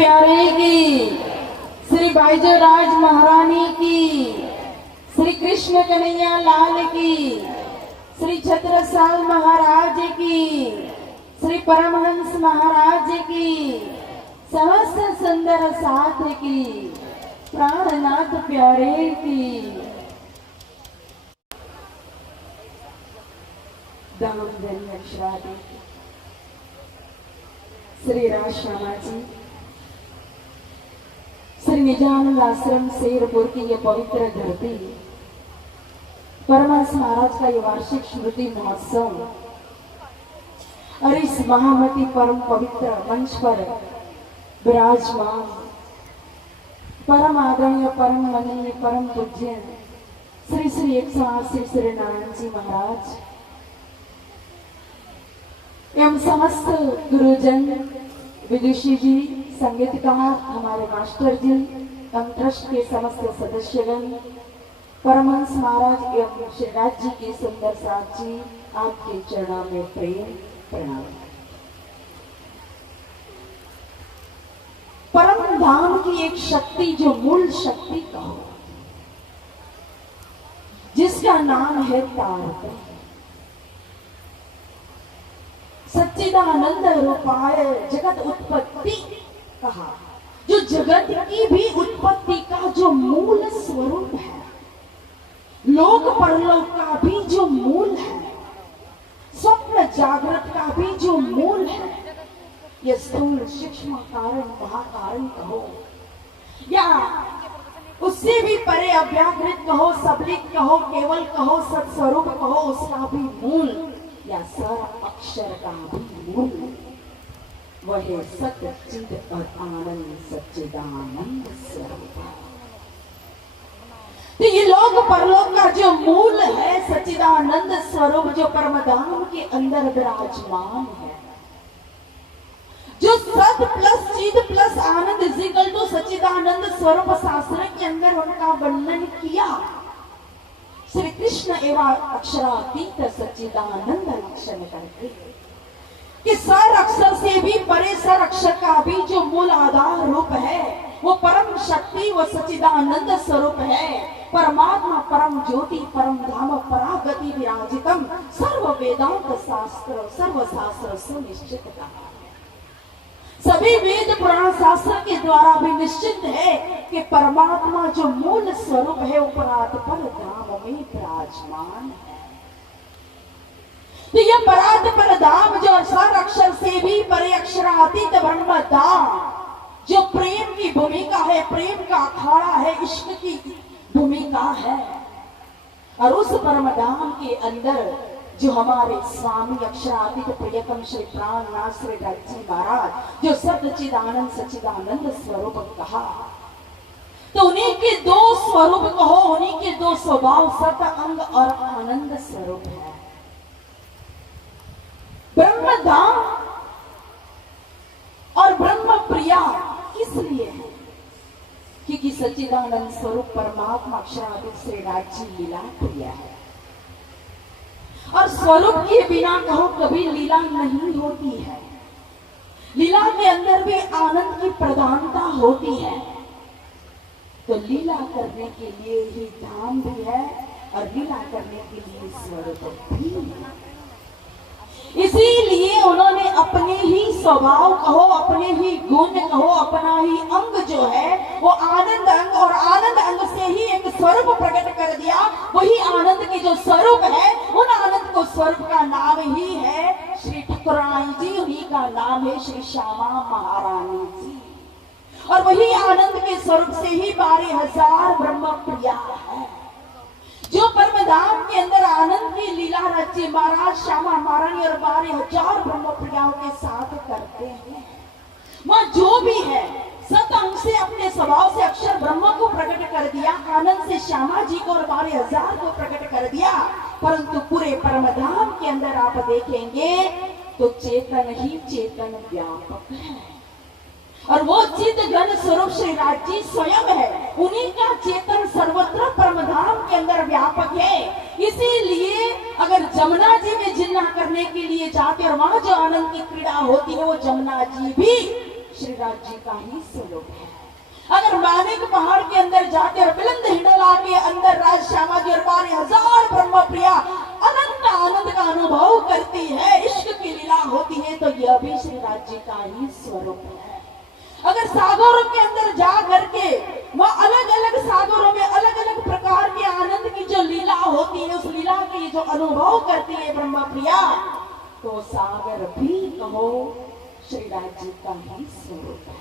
प्यारे की, श्री बाईजोराज महारानी की, श्री कृष्ण कन्हैया लाल की, श्री छत्रसाल महाराज की, श्री परमहंस महाराज की, सहस्र सुंदर साथ की, प्राणनाथ प्यारे की। दाम धन्य अक्षरादि श्री राजश्यामा जी, श्री निजानंद आश्रम शेरपुर की ये पवित्र धरती, परमहंस महाराज का ये वार्षिक स्मृति महोत्सव और इस महामती परम पवित्र मंच पर विराजमान परम आदरणीय, परम मननीय, परम पूज्य श्री श्री 180 श्री नारायण जी महाराज एवं समस्त गुरुजन, विदुषी जी, संगीतकार, हमारे मास्टर जी एवं ट्रस्ट के समस्त सदस्यगण, परमहंस महाराज एवं श्रीराज जी की सुंदर साथ जी, आपके चरणों में प्रेम प्रणाम। परम धाम की एक शक्ति जो मूल शक्ति कहो, जिसका नाम है तारक, सच्चिदानंद रूपाय जगत उत्पत्ति कहा, जो जगत की भी उत्पत्ति का जो मूल स्वरूप है, लोक परलोक का भी जो मूल है, स्वप्न जागृत का भी जो मूल है, ये स्थूल सूक्ष्म कारण महाकारण कहो या उससे भी परे अव्याकृत कहो, सबलिक कहो, केवल कहो, सत्स्वरूप कहो, उसका भी मूल या सर अक्षर का भी मूल वह है सच्चिद और आनंद, सच्चिदानंद स्वरूप। तो ये लोक परलोक का जो मूल है, सच्चिदानंद स्वरूप, जो परमधाम के अंदर विराजमान है, जो सत प्लस चिद प्लस आनंद इक्वल टू सच्चिदानंद स्वरूप शास्त्र के अंदर उनका वर्णन किया। श्री कृष्ण एवं अक्षरातीत सच्चिदानंद लक्षण करके कि सर अक्षर से भी परे, सर अक्षर का भी जो मूल आधार रूप है वो परम शक्ति, वो सच्चिदानंद स्वरूप है, परमात्मा, परम ज्योति, परम धाम, परागति विराजितम, सर्व वेदांत शास्त्र, सर्व शास्त्र सुनिश्चित कहा। सभी वेद पुराण शास्त्र के द्वारा भी निश्चित है कि परमात्मा जो मूल स्वरूप है उपरात पर धाम में विराजमान है। तो यह परात पर धाम जो सर अक्षर से भी परे अक्षरातीत ब्रह्म धाम, जो प्रेम की भूमिका है, प्रेम का अखाड़ा है, इश्क की भूमिका है, और उस परम धाम के अंदर जो हमारे स्वामी अक्षरातीत प्रियतम श्री प्राणनाथ श्री राज महाराज जो सच्चिदानंद सच्चिदानंद स्वरूप कहा, तो उन्हीं के दो स्वरूप कहो, उन्हीं के दो स्वभाव सत अंग और आनंद स्वरूप है। ब्रह्मधाम और ब्रह्म प्रिया इसलिए है क्योंकि सच्चिदानंद स्वरूप परमात्मा अक्षरातीत श्री राज जी लीला प्रिय है, और स्वरूप के बिना कहो कभी लीला नहीं होती है। लीला के अंदर भी आनंद की प्रधानता होती है, तो लीला करने के लिए ही धाम भी है और लीला करने के लिए स्वरूप भी है। इसीलिए उन्होंने अपने ही स्वभाव कहो, अपने ही गुण कहो, अपना ही अंग जो है वो आनंद अंग, और आनंद अंग से ही एक स्वरूप प्रकट कर दिया। वही आनंद के जो स्वरूप है, उन आनंद को स्वरूप का नाम ही है श्री ठाकुरानी जी, उन्हीं का नाम है श्री श्यामा महारानी जी, और वही आनंद के स्वरूप से ही 12,000 ब्रह्म प्रिया है, जो परमधाम के अंदर आनंद की लीला रची महाराज श्यामा महारानी और 12,000 ब्रह्म प्रियाओं के साथ करते हैं। वह जो भी है सत अंग से अपने स्वभाव से अक्षर ब्रह्म को प्रकट कर दिया, आनंद से श्यामा जी को और 12,000 को प्रकट कर दिया, परंतु पूरे परमधाम के अंदर आप देखेंगे तो चेतन ही चेतन व्यापक है, और वो चित घन स्वरूप श्री राज जी स्वयं है, उन्हीं का चेतन सर्वत्र परमधाम के अंदर व्यापक है। इसीलिए अगर जमुना जी में जिन्ना करने के लिए जाते और वहां जो आनंद की क्रीड़ा होती है, वो जमुना जी भी श्री राज जी का ही स्वरूप है। अगर मानिक पहाड़ के अंदर जाकर बिलंद हिंडोला के अंदर राज श्यामा जी और 12,000 ब्रह्म प्रिया अनंत आनंद का अनुभव करती है, इश्क की लीला होती है, तो यह भी श्री राज जी का ही स्वरूप है। अगर सागरों के अंदर जा करके वह अलग अलग सागरों में अलग अलग प्रकार के आनंद की जो लीला होती है, उस लीला के जो अनुभव करती है ब्रह्म प्रिया, तो सागर भी कहो श्री राज जी का ही स्वरूप है।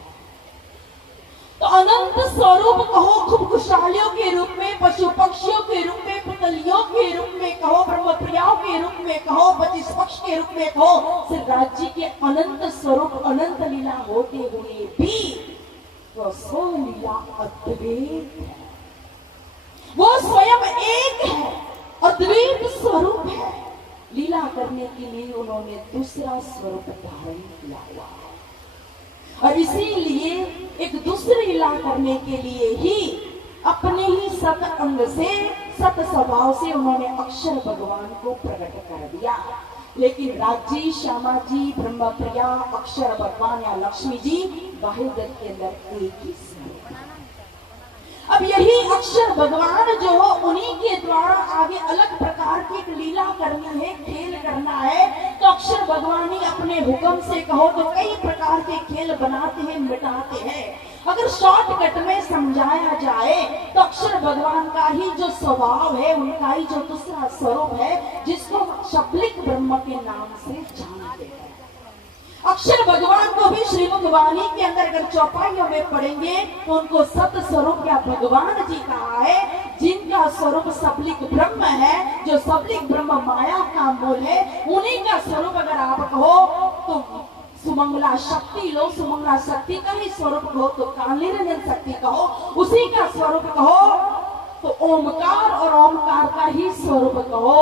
तो अनंत स्वरूप कहो, खूब खुशहालियों के रूप में, पशु पक्षियों के रूप में, पुतलियों के रूप में कहो, ब्रह्म प्रियाओं के रूप में कहो, पच्चीस पक्ष के रूप में कहो, श्री राज जी के अनंत स्वरूप अनंत लीला होते हुए भी वो स्व लीला अद्वैत है, वो स्वयं एक है, अद्वैत स्वरूप है। लीला करने के लिए उन्होंने दूसरा स्वरूप धारण किया हुआ है, और इसीलिए एक दूसरी लीला करने के लिए ही अपने ही सत अंग से, सत स्वभाव से उन्होंने अक्षर भगवान को प्रकट कर दिया। लेकिन राजी, श्यामा जी, ब्रह्म प्रिया, अक्षर भगवान या लक्ष्मी जी बाह्यगत के अंदर एक ही स्वरूप। अब यही अक्षर भगवान जो हो, उन्हीं के द्वारा आगे अलग प्रकार की एक लीला करनी है, खेल करना है, तो अक्षर भगवान ही अपने हुक्म से कहो तो कई प्रकार के खेल बनाते हैं, मिटाते हैं। अगर शॉर्टकट में समझाया जाए तो अक्षर भगवान का ही जो स्वभाव है, उनका ही जो दूसरा स्वरूप है, जिसको शबलिक ब्रह्म के नाम से जानते हैं। अक्षर भगवान को भी श्रीमद् वाणी के अंदर अगर चौपाइयों में पढ़ेंगे तो उनको सत स्वरूप या भगवान जी कहा है, जिनका स्वरूप सबलिक ब्रह्म है, जो सबलिक ब्रह्म माया का मूल है, उन्हीं का स्वरूप अगर आप कहो तो सुमंगला शक्ति लो, सुमंगला शक्ति का ही स्वरूप कहो तो कालनिरंजन शक्ति कहो, उसी का स्वरूप कहो तो ओमकार, और ओमकार का ही स्वरूप कहो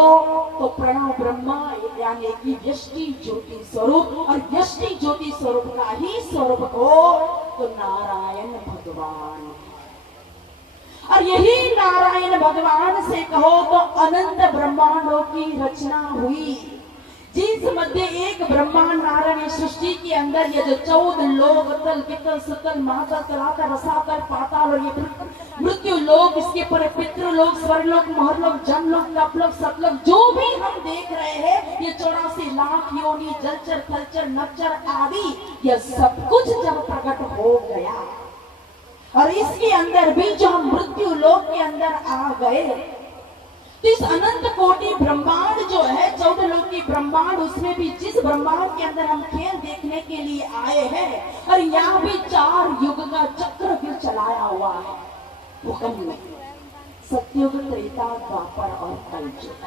तो प्रणव ब्रह्मा, यानी कि व्यष्टि ज्योति स्वरूप, और व्यष्टि ज्योति स्वरूप का ही स्वरूप कहो तो नारायण भगवान। और यही नारायण भगवान से कहो तो अनंत ब्रह्मांडों की रचना हुई, जिस मध्य एक ब्रह्मांड नारायण सृष्टि के अंदर ये जो 14 लोग, तल पितल सुतल महातल तलातल रसातल पाताल और ये मृत्यु लोग, इसके पर पितृलोक, स्वर्गलोक, महरलोक, जमलोक, तपलोक, सतलोक, जो भी हम देख रहे हैं, ये 84 लाख योनि, जलचर, थलचर, नवचर आदि, ये सब कुछ जब प्रकट हो गया, और इसके अंदर भी जो हम मृत्यु लोक के अंदर आ गए, तो इस अनंत कोटि ब्रह्मांड जो है, 14 लोक की ब्रह्मांड, उसमें भी जिस ब्रह्मांड के अंदर हम खेल देखने के लिए आए हैं, और यहाँ भी 4 युग का चक्र भी चलाया हुआ है हुक्म में, सतयुग, त्रेता, द्वापर और कलयुग।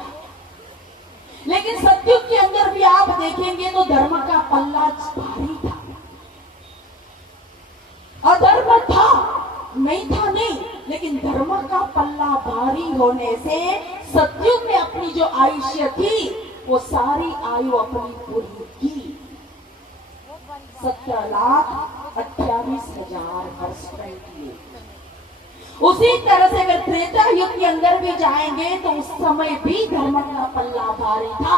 लेकिन सतयुग के अंदर भी आप देखेंगे तो धर्म का पल्ला भारी था, अधर्म था नहीं था नहीं, लेकिन धर्म का पल्ला भारी होने से सतयुग में अपनी जो आयुष्य थी वो सारी आयु अपनी पूरी की, 17,28,000 वर्ष की। उसी तरह से अगर त्रेता युग के अंदर भी जाएंगे तो उस समय भी धर्म का पल्ला भारी था,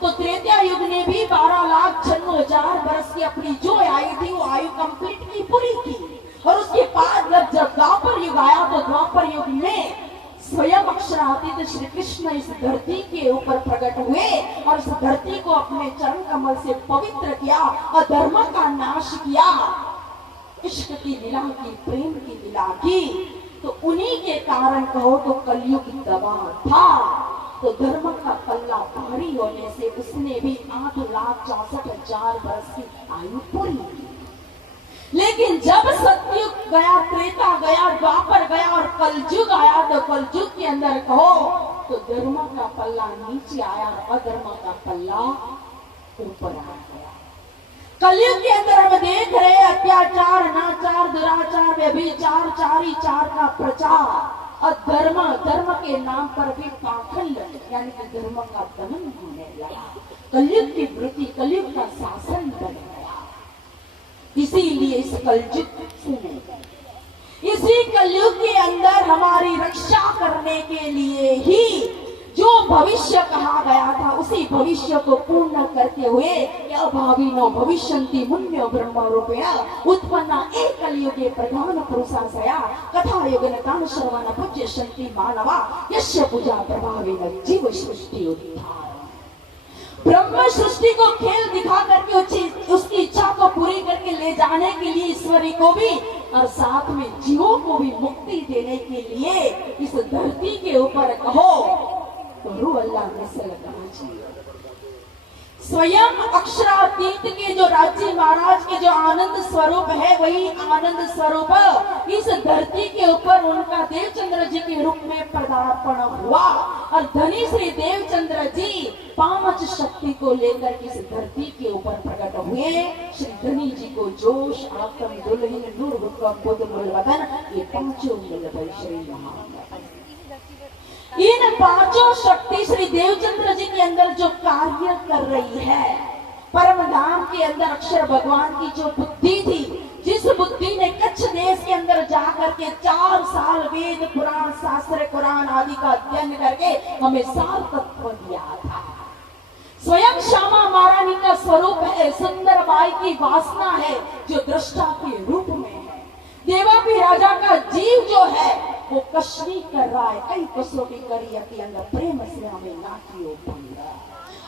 तो त्रेता युग ने भी 12,96,000 वर्ष की अपनी जो आयु थी वो आयु कंप्लीट की, पूरी की। और उसके बाद जब द्वापर युग आया तो द्वापर युग में स्वयं अक्षरातीत श्री कृष्ण इस धरती के ऊपर प्रकट हुए और इस धरती को अपने चरण कमल से पवित्र किया, अधर्म का नाश किया, इश्क की लीला की, प्रेम की लीला की। तो उन्हीं के कारण कहो तो कलयुग दबा था, तो धर्म का पल्ला भारी होने से उसने भी 8,64,000 वर्ष की आयु पूरी की। लेकिन जब सतयुग गया, त्रेता गया, द्वापर गया और कलयुग आया, तो कलयुग के अंदर कहो तो धर्म का पल्ला नीचे आया और अधर्म का पल्ला ऊपर आ गया। कलयुग के अंदर हम देख रहे अत्याचार, अनाचार, दुराचार, व्यभिचार, चारी चार का प्रचार और धर्म के नाम पर भी पाखंड, यानी कि धर्म का दमन होने लगा। कलयुग की वृत्ति, कलयुग का शासन बन गया। इसीलिए इस कलयुग सुने, इसी कलयुग के अंदर हमारी रक्षा करने के लिए ही जो भविष्य कहा गया था उसी भविष्य को पूर्ण करते हुए अभाविनो भविष्यन्ति मुन्यो ब्रह्म रूपेण उत्पन्ना एक कलियुगे प्रधान पुरुषाशया कथा युगनतान श्रवण पूज्यन्ति मानवा यस्य पूजा प्रभावेन जीव सृष्टि उद्धार। ब्रह्म सृष्टि को खेल दिखा करके उसकी इच्छा को पूरी करके ले जाने के लिए ईश्वरी को भी और साथ में जीवों को भी मुक्ति देने के लिए इस धरती के ऊपर कहो तो रू अल्लाह ने से लगाना चाहिए। स्वयं अक्षरातीत के जो राज्य महाराज के जो आनंद स्वरूप है वही आनंद स्वरूप इस धरती के ऊपर उनका देवचंद्र जी के रूप में पदार्पण हुआ और धनी श्री देवचंद्र जी पांच शक्ति को लेकर इस धरती के ऊपर प्रकट हुए। श्री धनी जी को जोश आत्म दुल्हन नूर हुक्म बुद्ध मूलवदन ये पांचों मूल श्री महान इन पांचों शक्ति श्री देवचंद्र जी के अंदर जो कार्य कर रही है परम धाम के अंदर अक्षर भगवान की जो बुद्धि थी जिस बुद्धि ने कच्छ देश के अंदर जाकर के 4 साल वेद पुराण शास्त्र कुरान आदि का अध्ययन करके हमें सार तत्व दिया था। स्वयं श्यामा महारानी का स्वरूप है सुंदर बाई की वासना है जो दृष्टा के रूप में है। देवापी राजा का जीव जो है वो कश्मी कर रहा है कई कसौटी करी अति अंदर प्रेम से हमें नाटियों बन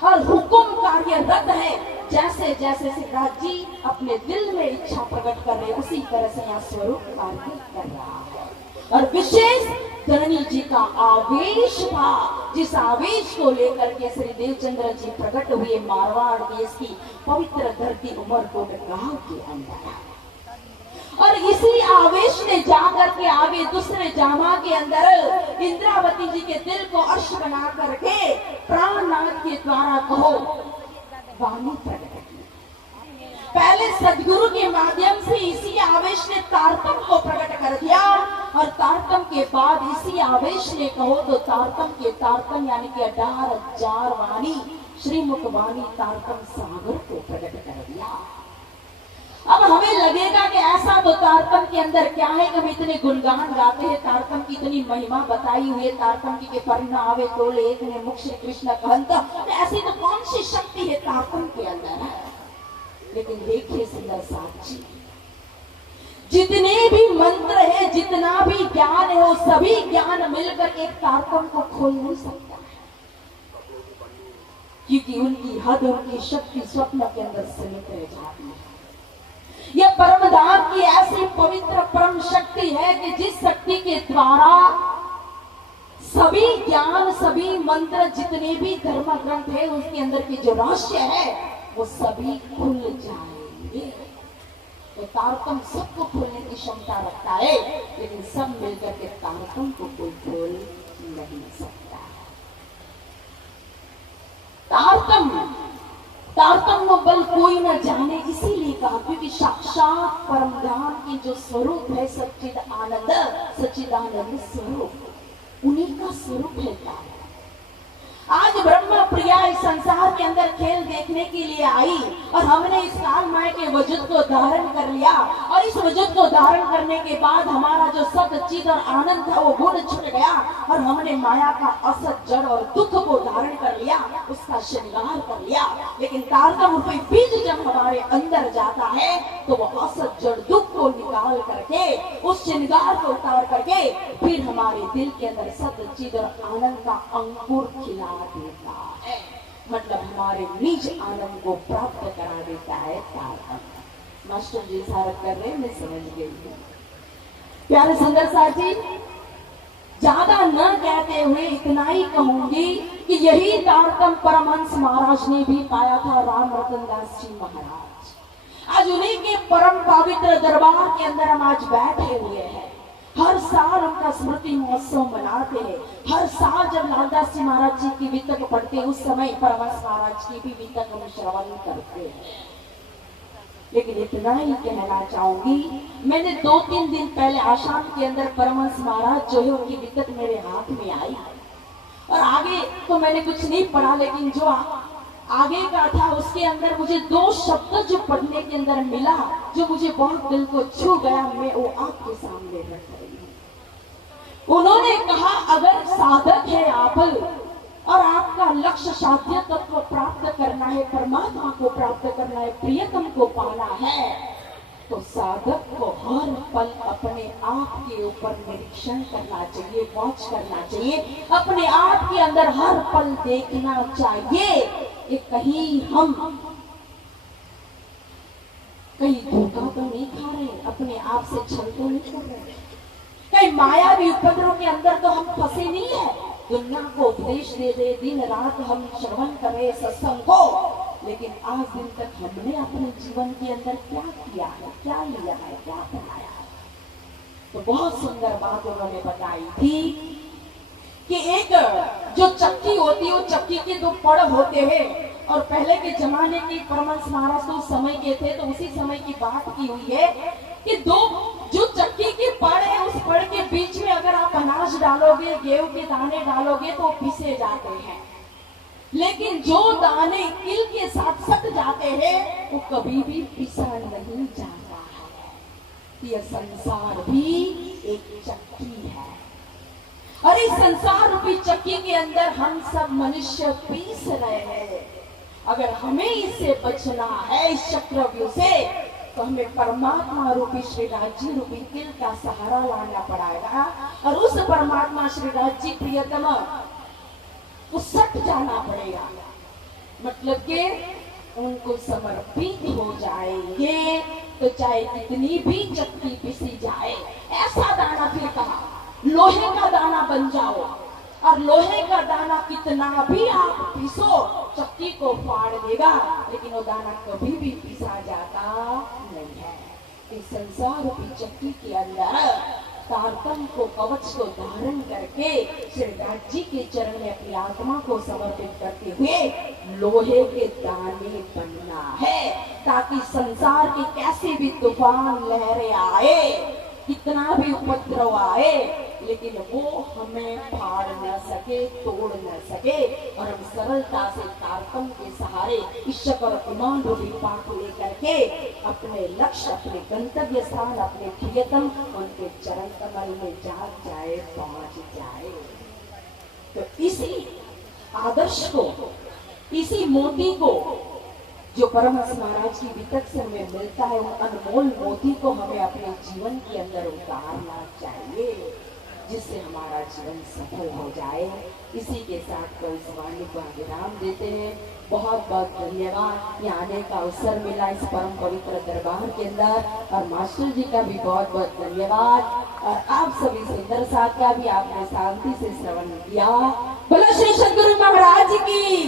और हुक्म कार्यरत है जैसे जैसे सिद्धराज जी अपने दिल में इच्छा प्रकट कर रहे उसी तरह से यहाँ स्वरूप कार्य कर रहा है। और विशेष धनी जी का आवेश था जिस आवेश को लेकर के श्री देवचंद्र जी प्रकट हुए मारवाड़ देश की पवित्र धरती उमरकोट गांव के अंदर और इसी आवेश ने जाकर के आगे दूसरे जामा के अंदर इंद्रावती जी के दिल को अर्श बना करके प्राणनाथ के द्वारा कहो वाणी प्रकट की। पहले सदगुरु के माध्यम से इसी आवेश ने तारतम को प्रकट कर दिया और तारतम के बाद इसी आवेश ने कहो तो तारतम यानी कि 18,000 वाणी श्रीमुख वाणी तारतम सागर को प्रकट कर दिया। अब हमें लगेगा कि ऐसा तो तारतम के अंदर क्या है कि हम इतने गुणगान गाते हैं तारतम की इतनी महिमा बताई हुई है तारतम की परिणाम आवे तो एक ने मुख श्री कृष्ण कहंत ऐसी तो कौन सी शक्ति है तारतम के अंदर है। लेकिन देखिए सुंदर साक्षी जितने भी मंत्र है जितना भी ज्ञान है वो सभी ज्ञान मिलकर एक तारतम को खोल नहीं सकता क्योंकि उनकी हद उनकी शक्ति स्वप्न के अंदर सीमित रह जाती है। यह परम धाम की ऐसी पवित्र परम शक्ति है कि जिस शक्ति के द्वारा सभी ज्ञान सभी मंत्र जितने भी धर्म ग्रंथ है उसके अंदर की जो रहस्य है वो सभी खुल जाएंगे। तो तारतम सबको खोलने की क्षमता रखता है लेकिन सब मिलकर के तारतम को कोई खोल नहीं सकता। तारतम को बल कोई न जाने इसीलिए कहा क्योंकि साक्षात परम ज्ञान की जो स्वरूप है सच्चिदानंद स्वरूप उन्हीं का स्वरूप है तारतम। आज ब्रह्म प्रिया इस संसार के अंदर खेल देखने के लिए आई और हमने इस काल माया के वजूद को धारण कर लिया और इस वजूद को धारण करने के बाद हमारा जो सत चिद और आनंद था वो गुण छूट गया और हमने माया का असत जड़ और दुख को धारण कर लिया उसका श्रृंगार कर लिया। लेकिन तारतम रूपी बीज जब हमारे अंदर जाता है तो वो असत जड़ दुख को निकाल करके उस श्रृंगार को उतार करके फिर हमारे दिल के अंदर सत चिद और आनंद का अंकुर खिला देता है मतलब हमारे निज आनंद को प्राप्त करा देता है तारतम। मास्टर जी इशारा कर रहे हैं मैं समझ गई हूँ। प्यारे सुंदर साथी ज्यादा न कहते हुए इतना ही कहूंगी कि यही तारतम परमहंस महाराज ने भी पाया था राम रतन दास जी महाराज। आज उन्हीं के परम पवित्र दरबार के अंदर हम आज बैठे हुए हैं। हर साल उनका स्मृति महोत्सव मनाते हैं। हर साल जब लालदास जी महाराज जी की वितक पढ़ते उस समय परमहंस महाराज की भी वितक हम श्रवण करते हैं। लेकिन इतना ही कहना चाहूंगी मैंने 2-3 दिन पहले आसाम के अंदर परमहंस महाराज जो है उनकी वितक मेरे हाथ में आई और आगे तो मैंने कुछ नहीं पढ़ा लेकिन जो आगे का था उसके अंदर मुझे 2 शब्द जो पढ़ने के अंदर मिला जो मुझे बहुत दिल को छू गया मैं वो आपके सामने रख रही हूँ। उन्होंने कहा अगर साधक है आप और आपका लक्ष्य साध्य तत्व प्राप्त करना है, परमात्मा को प्राप्त करना है, प्रियतम को पाना है, तो साधक को हर पल अपने आप के ऊपर निरीक्षण करना चाहिए, वॉच करना चाहिए, अपने आप के अंदर हर पल देखना चाहिए कि कहीं हम कहीं धोखा तो नहीं खा रहे, अपने आप से छल तो नहीं कर रहे, कहीं मायावी उपद्रव के अंदर तो हम फंसे नहीं है। दुनिया को उपदेश दे दे, दिन रात हम श्रवण करें सत्संग को, लेकिन आज दिन तक हमने अपने जीवन के अंदर क्या किया है, क्या लिया है, क्या बनाया है। तो बहुत सुंदर बात उन्होंने बताई थी कि एक जो चक्की होती है, वो चक्की के दो पड़ होते हैं, और पहले के जमाने की परमहंस महाराज तो समय के थे, तो उसी समय की बात की हुई है कि दो जो चक्की के पड़ है, उस पड़ के बीच में अगर आप अनाज डालोगे, गेहूं के दाने डालोगे तो पिसे जाते हैं, लेकिन जो दाने तिल के साथ सट जाते हैं वो कभी भी पिसा नहीं जाता है। यह संसार भी एक चक्की है, और इस संसार रूपी चक्की के अंदर हम सब मनुष्य पीस रहे हैं। अगर हमें इससे बचना है, इस चक्रव्यूह से, तो हमें परमात्मा रूपी श्री राज्य रूपी तिल का सहारा लाना पड़ेगा, और उस परमात्मा श्री राज्य प्रियतम सट जाना पड़ेगा, मतलब कि उनको समर्पित हो जाएंगे, तो चाहे कितनी भी चक्की पिसी जाए, ऐसा दाना, फिर कहा लोहे का दाना बन जाओ, और लोहे का दाना कितना भी आप पीसो चक्की को फाड़ देगा, लेकिन वो दाना कभी भी पिसा जाता नहीं है। इस संसार रूपी चक्की के अंदर तारतम को, कवच को धारण करके श्री नाथ जी के चरण में अपनी आत्मा को समर्पित करते हुए लोहे के दाने बनना है, ताकि संसार के कैसे भी तूफान लहरें आए, कितना भी उपद्रव आए, लेकिन वो हमें फाड़ न सके, तोड़ न सके, और हम सरलता से तारतम के सहारे ईश्वर और ईमान रूपी पाठ लेकर के अपने लक्ष्य, अपने गंतव्य स्थान, अपने प्रियतम उनके चरण कमल में जा जाए, पहुंच जाए। तो इसी आदर्श को, इसी मोती को जो परमहंस महाराज की वितक्षण में मिलता है, उन अनमोल मोती को हमें अपने जीवन के अंदर उतारना चाहिए, जिससे हमारा जीवन सफल हो जाए। इसी के साथ को इस वाणी को विराम देते हैं। बहुत बहुत धन्यवाद, यहाँ आने का अवसर मिला इस परम पवित्र दरबार के अंदर, और मास्टर जी का भी बहुत बहुत धन्यवाद, और आप सभी सुंदर साथ का भी आपने शांति से श्रवण किया। बोलो श्री सद्गुरु महाराज की,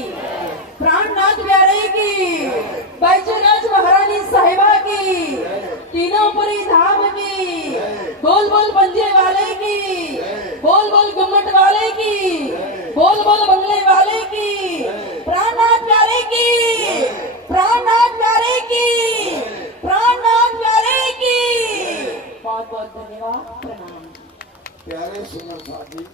प्राणनाथ प्यारे की, बैजनाथ महारानी साहिबा की, तीनोंपुरी धाम की, बोल बोल पंजे वाले की, बोल बोल गुम्मट वाले की, बोल बोल बंगले वाले की, प्राणनाथ प्यारे की, प्राणनाथ प्यारे की, प्राणनाथ प्यारे की। बहुत बहुत धन्यवाद, प्रणाम। प्यारे सुंदर साथी।